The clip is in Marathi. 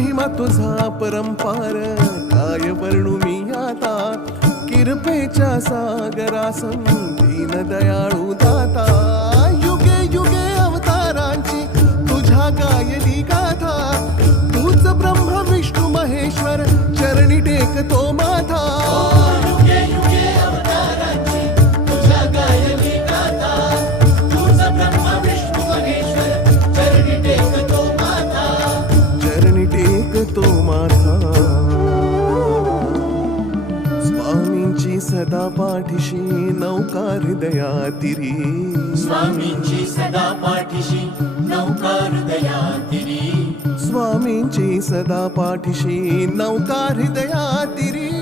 महिमा तुझा परंपार काय वर्णू मी आता. किरपेच्या सागरासम दीन दयाळू दाता. युगे युगे अवतारांची तुझ्या गायली गाथा. तूच ब्रह्म विष्णू महेश्वर चरणी टेकतो माथा. युगे युगे अवतारांची तुझ्या गायली गाथा. तूच ब्रह्म विष्णू महेश्वर चरणी टेकतो माथा. चरणी टेकतो माथा. स्वामींची सदा पाठीशी नौका हृदयातिरी. स्वामींची सदा पाठीशी नौका हृदयातिरी. स्वामींची सदा पाठीशी नौका हृदयातिरी.